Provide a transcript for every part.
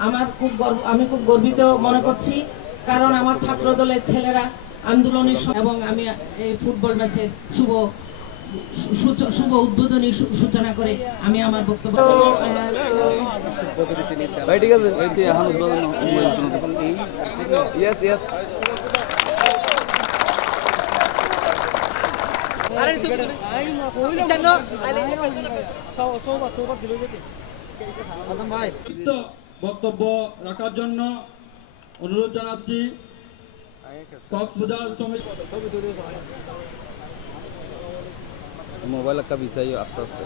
আমার খুব গর্ব আমি খুব গর্বিত মনে করছি কারণ আমার ছাত্র দলের ছেলেরা আন্দোলনের এবং আমি এই ফুটবল ম্যাচের শুভ শুভ উদ্বোধনী সূ- সূচনা করে আমি আমার বক্তব্য ভাই বক্তব্য রাখার জন্য অনুরোধ জানাচ্ছি। কক্সবাজার মোবাইল একটা বিষয় আস্তে আস্তে।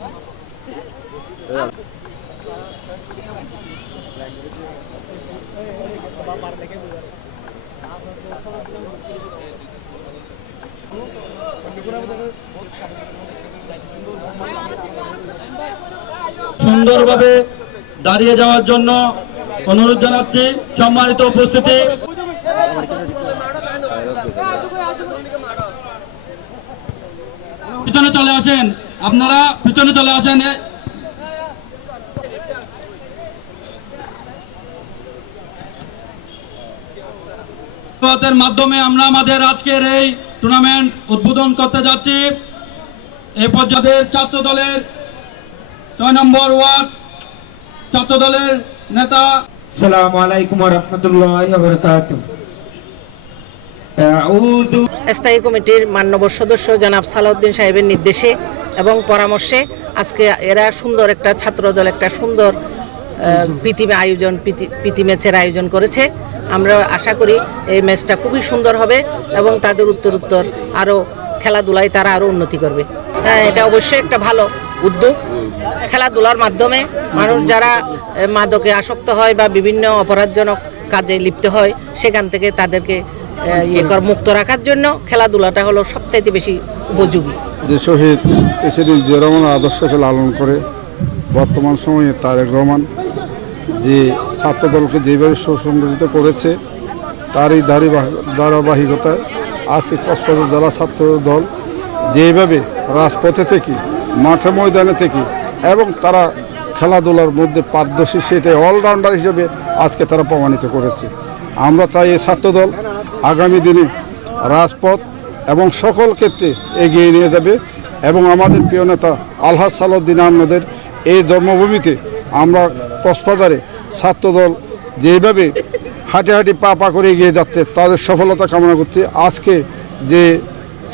সুন্দরভাবে দাঁড়িয়ে যাওয়ার জন্য অনুরোধ জানাচ্ছি সম্মানিত উপস্থিতি। পিছনে চলে আসেন, আপনারা পিছনে চলে আসেন। মাধ্যমে আমরা আমাদের আজকের এই টুর্নামেন্ট উদ্বোধন করতে যাচ্ছি। এই পর্যায়ে ছাত্র দলের ছয় নম্বর ওয়ার্ড নেতা। সালাম আলাইকুম রহমতুল্লাহ স্থায়ী কমিটির মান্যবর সদস্য জনাব সালাউদ্দিন সাহেবের নির্দেশে এবং পরামর্শে আজকে এরা সুন্দর একটা ছাত্রদল একটা সুন্দর প্রীতিমে আয়োজন প্রীতি ম্যাচের আয়োজন করেছে। আমরা আশা করি এই ম্যাচটা খুবই সুন্দর হবে এবং তাদের উত্তর উত্তর আরও খেলাধুলায় তারা আরও উন্নতি করবে। হ্যাঁ এটা অবশ্যই একটা ভালো উদ্যোগ। খেলাধুলার মাধ্যমে মানুষ যারা মাদকে আসক্ত হয় বা বিভিন্ন অপরাধজনক কাজে লিপ্ত হয় সেখান থেকে তাদেরকে এ, ইয়ে মুক্ত রাখার জন্য খেলাধুলাটা হলো সবচাইতে বেশি উপযোগী। যে শহীদ প্রেসিডেন্ট জিয়া আদর্শকে লালন করে বর্তমান সময়ে তারেক রহমান যে ছাত্রদলকে যেভাবে সুসংগঠিত করেছে তারই ধারাবাহি- ধারাবাহিকতায় আজকে কক্সবাজার জেলা ছাত্র দল যেভাবে রাজপথে থেকে মাঠে ময়দানে থেকে এবং তারা খেলাধুলার মধ্যে পারদর্শী সেটাই অলরাউন্ডার হিসেবে আজকে তারা প্রমাণিত করেছে। আমরা চাই এই ছাত্রদল আগামী দিনে রাজপথ এবং সকল ক্ষেত্রে এগিয়ে নিয়ে যাবে এবং আমাদের প্রিয় নেতা আলহাজ সালাউদ্দিন আহমদের এই জন্মভূমিতে আমরা কক্সবাজারে ছাত্রদল যেভাবে হাঁটি হাঁটি পা পা করে এগিয়ে যাচ্ছে, তাদের সফলতা কামনা করছি। আজকে যে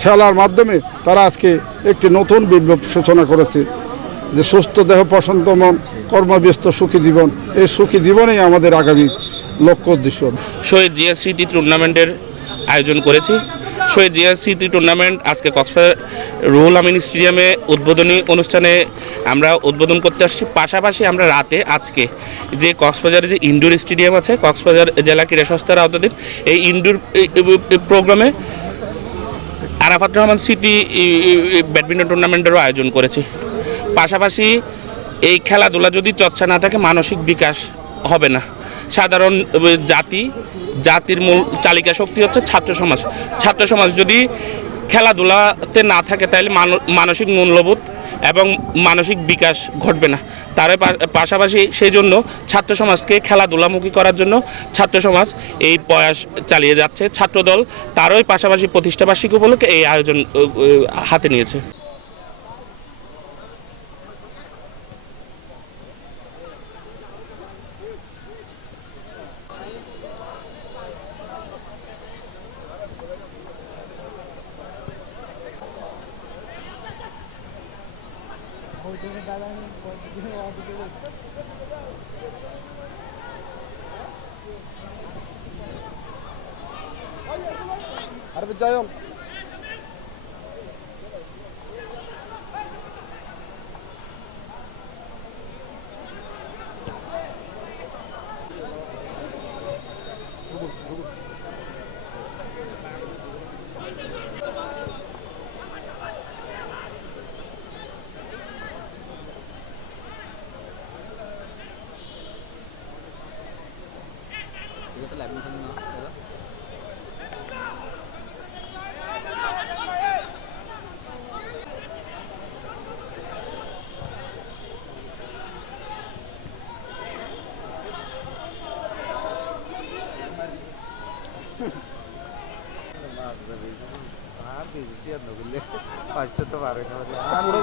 খেলার মাধ্যমে তারা আজকে একটি নতুন বিপ্লব সূচনা করেছে। যে সুস্থ দেহ প্রশান্ত মন, কর্মব্যস্ত সুখী জীবন, এই সুখী জীবনেই আমাদের আগামী লক্ষ্য উদ্দেশ্য। শহীদ জিয়া স্মৃতি টুর্নামেন্টের আয়োজন করেছি। শহীদ জিয়া স্মৃতি টুর্নামেন্ট আজকে কক্সবাজার রুহুল আমিন স্টেডিয়ামে উদ্বোধনী অনুষ্ঠানে আমরা উদ্বোধন করতে আসছি। পাশাপাশি আমরা রাতে আজকে যে কক্সবাজারে যে ইনডোর স্টেডিয়াম আছে, কক্সবাজার জেলা ক্রীড়া সংস্থার আওতাধীন, এই ইনডোর প্রোগ্রামে আরাফাত রহমান স্মৃতি ব্যাডমিন্টন টুর্নামেন্টেরও আয়োজন করেছি। পাশাপাশি এই খেলাধুলা যদি চর্চা না থাকে, মানসিক বিকাশ হবে না। সাধারণ জাতি, জাতির মূল চালিকা শক্তি হচ্ছে ছাত্র সমাজ। ছাত্র সমাজ যদি খেলাধুলাতে না থাকে, তাহলে মানসিক মূল্যবোধ এবং মানসিক বিকাশ ঘটবে না। তার পাশাপাশি সেই জন্য ছাত্র সমাজকে খেলাধুলামুখী করার জন্য ছাত্র সমাজ এই প্রয়াস চালিয়ে যাচ্ছে। ছাত্রদল তারই পাশাপাশি প্রতিষ্ঠাবার্ষিকী উপলক্ষে এই আয়োজন Hadi bakalım. ഫസ്റ്റത്തെ പറയുന്ന പോലെ ആ കൂടെ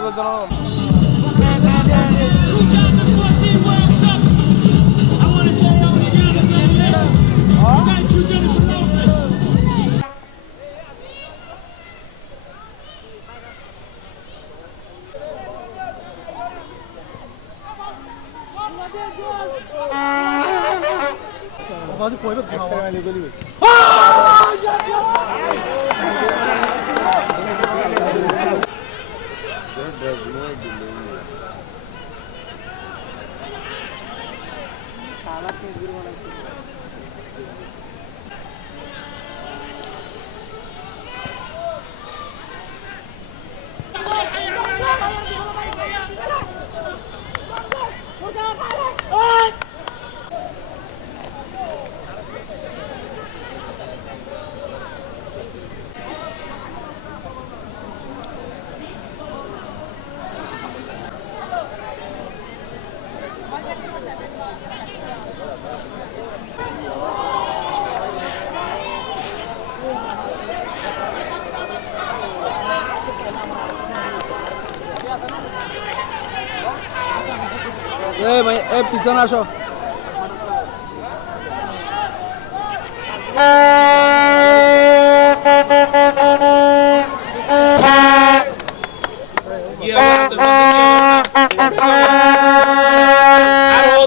맞을 거예요. 엑셀 알리고 হাতে নিয়েছে এই ভাই এই পিছনে আসো।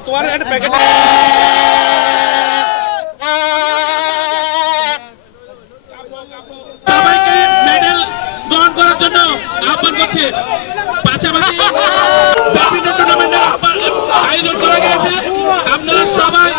তোমার একটা প্যাকেট সবাইকে মেডেল গ্রহণ করার জন্য আহ্বান করছে। পাশাপাশি ব্যাডমিন্টন